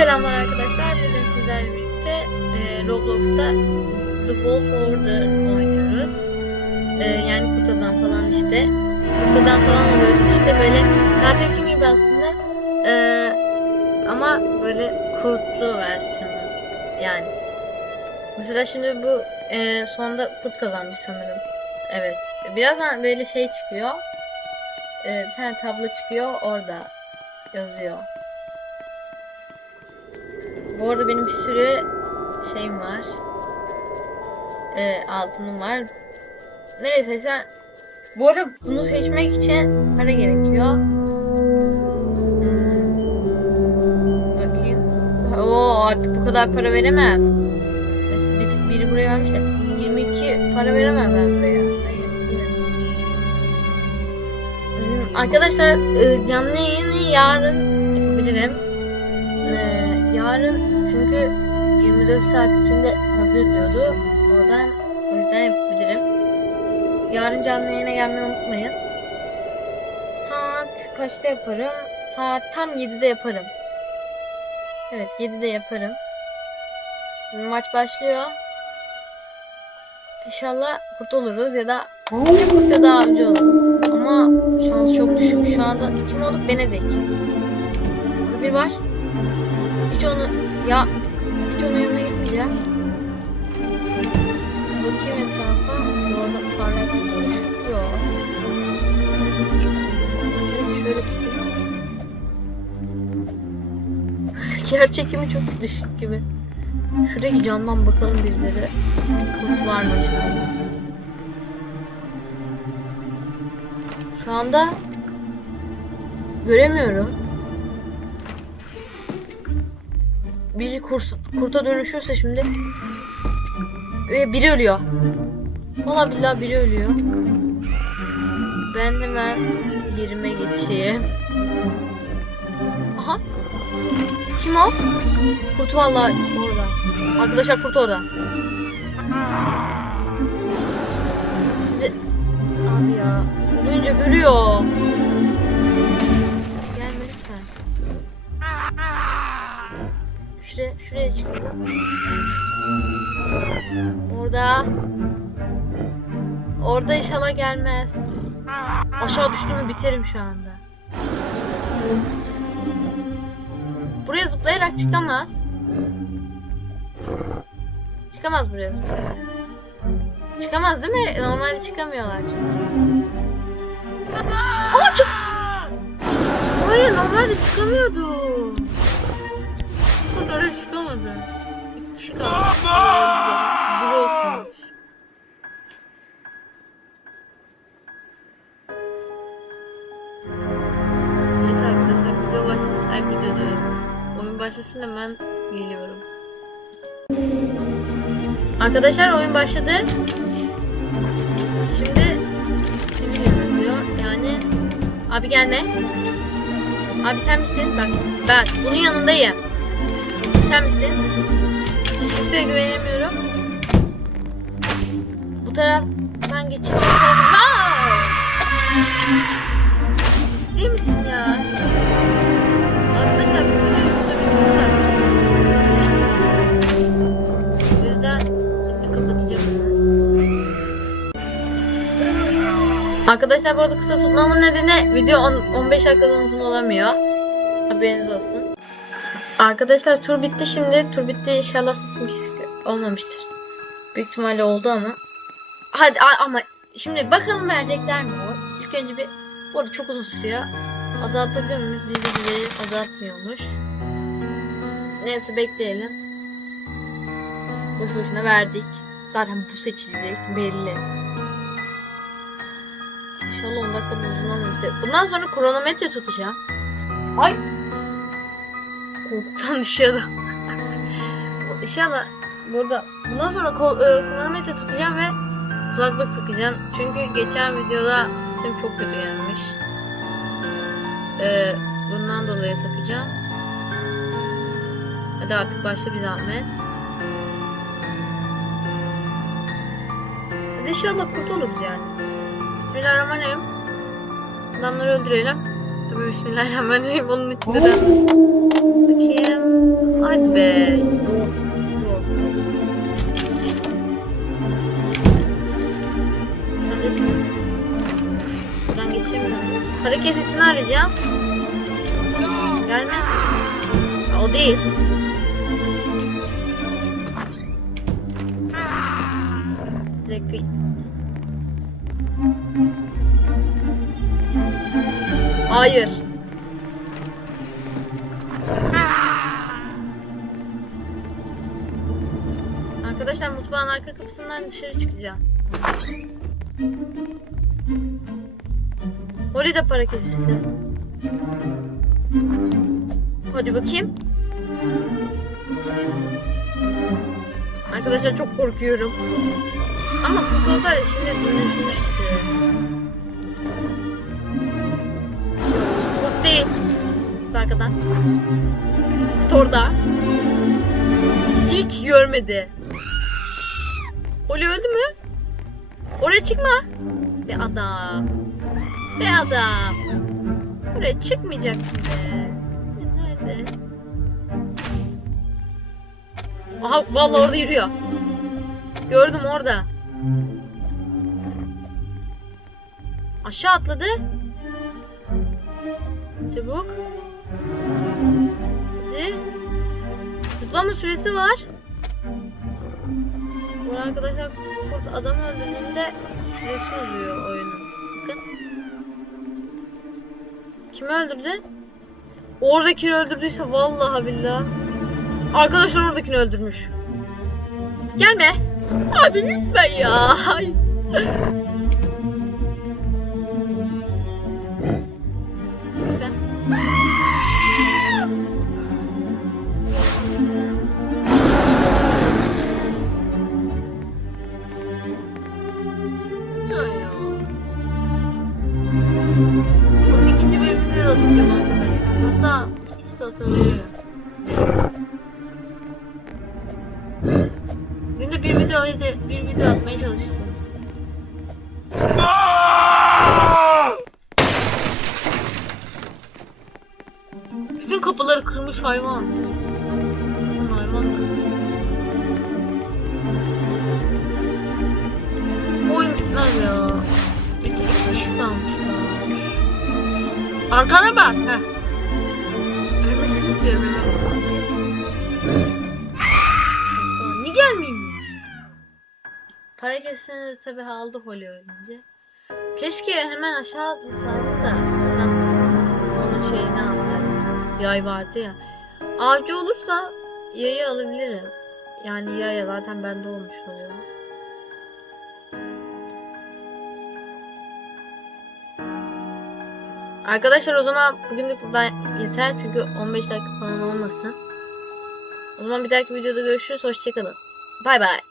selamlar arkadaşlar. Bugün sizlerle birlikte e, Roblox'ta The Wolf Order oynuyoruz. E, yani kurtadan falan işte. Kurtadan falan oluyoruz işte böyle katil kim gibi aslında. E, ama böyle kurtlu versiyonu. Yani. Mesela şimdi bu e, sonunda kurt kazanmış sanırım. Evet. Birazdan böyle şey çıkıyor. E, bir tane tablo çıkıyor orada yazıyor. Bu arada benim bir sürü şeyim var. Ee, altınım var. Sen bu arada bunu seçmek için para gerekiyor. Hmm. Bakayım. Oo artık bu kadar para veremem. Mesela bir, biri buraya vermiş de 22 para veremem ben buraya. Hayır, Arkadaşlar e, canlı yayını yarın yapabilirim. Yarın çünkü 24 saat içinde hazır diyordu. Oradan o yüzden yapabilirim. Yarın canlı yayına gelmeyi unutmayın. Saat kaçta yaparım? Saat tam 7'de yaparım. Evet 7'de yaparım. Maç başlıyor. İnşallah kurtuluruz ya da ya kurt ya da avcı olur. Ama şans çok düşük. Şu anda kim olduk? Benedik. Bir var. Hiç onu ya hiç onun yanına gitmeyeceğim. Bakayım etrafa. Bu arada parlak ışık yok. Neyse şöyle tutayım. Yer çekimi çok düşük gibi. Şuradaki camdan bakalım birileri. Kurt var mı aşağıda? Şu anda göremiyorum. Biri kurs, kurta dönüşürse şimdi ve biri ölüyor. Valla billahi biri ölüyor. Ben hemen yerime geçeyim. Aha. Kim o? Kurt vallahi orada. Arkadaşlar kurt orada. Abi ya. Duyunca görüyor. Şuraya, şuraya çıkalım. Orada. Orada inşallah gelmez. Aşağı düştüğümü biterim şu anda. Buraya zıplayarak çıkamaz. Çıkamaz buraya zıplayarak. Çıkamaz değil mi? Normalde çıkamıyorlar. Aa çık! Hayır normalde çıkamıyordu. Oraya çıkamadı. İki kişi kaldı. Olsun. Neyse arkadaşlar video başlasın. Ay video diyorum. Oyun başlasın hemen geliyorum. Arkadaşlar oyun başladı. Şimdi sivilim yazıyor. Yani abi gelme. Abi sen misin? Bak ben bunun yanındayım. Sen misin? Hiç kimseye güvenemiyorum. Bu taraf ben geçeyim. Değil misin ya? Arkadaşlar bu videoyu kapatacağım. Arkadaşlar bu arada kısa tutmamın nedeni video on- 15 dakikadan uzun olamıyor. Haberiniz olsun. Arkadaşlar tur bitti şimdi. Tur bitti inşallah sesim olmamıştır. Büyük ihtimalle oldu ama. Hadi ama şimdi bakalım verecekler mi o? İlk önce bir bu arada çok uzun sürüyor. Azaltabiliyor muyuz? Bizdekileri azaltmıyormuş. Neyse bekleyelim. Boş boşuna verdik. Zaten bu seçilecek belli. İnşallah 10 dakikada uzun olmamıştır. Bundan sonra kronometre tutacağım. Ay! Korkuktan düşüyordu. İnşallah burada bundan sonra ko- e, kronometre tutacağım ve kulaklık takacağım. Çünkü geçen videoda sesim çok kötü gelmiş. Ee, bundan dolayı takacağım. Hadi artık başla bir zahmet. Hadi inşallah kurtuluruz yani. Bismillahirrahmanirrahim. Adamları öldürelim. Tabii bismillahirrahmanirrahim onun içinde de. Bakayım. Hadi be. Sen desin. Buradan geçemiyorum. Para kesesini arayacağım. Gelme. O değil. Bir. Hayır. Arkadaşlar mutfağın arka kapısından dışarı çıkacağım. Orada da para kesesi. Hadi bakayım. Arkadaşlar çok korkuyorum. Ama kurt olsaydı şimdi dönüşmüştü. Kurt değil. Kurt arkadan. Orada. Hiç görmedi. Oli öldü mü? Oraya çıkma. Be adam. Be adam. Oraya çıkmayacaksın be. Nerede? Aha vallahi orada yürüyor. Gördüm orada. Aşağı atladı. Çabuk. Hadi. Zıplama süresi var. Bu arkadaşlar kurt adam öldürdüğünde süresi uzuyor oyunun. Bakın. Kimi öldürdü? Oradakini öldürdüyse vallahi billah. Arkadaşlar oradakini öldürmüş. Gelme. Abi lütfen ya. Günde bir video atmaya çalışacağım. Bütün kapıları kırmış hayvan. Hayvan da. Bu oyun ya. Bir tek kalmışlar. Arkana bak. Heh. Para kesini tabi aldı Holly ölünce. Keşke hemen aşağı atlasaydı da. Onun şeyini alsaydım. Yay vardı ya. Avcı olursa yayı alabilirim. Yani yaya zaten bende olmuş oluyor. Arkadaşlar o zaman bugünlük buradan yeter çünkü 15 dakika falan olmasın. O zaman bir dahaki videoda görüşürüz. Hoşçakalın. Bay bay.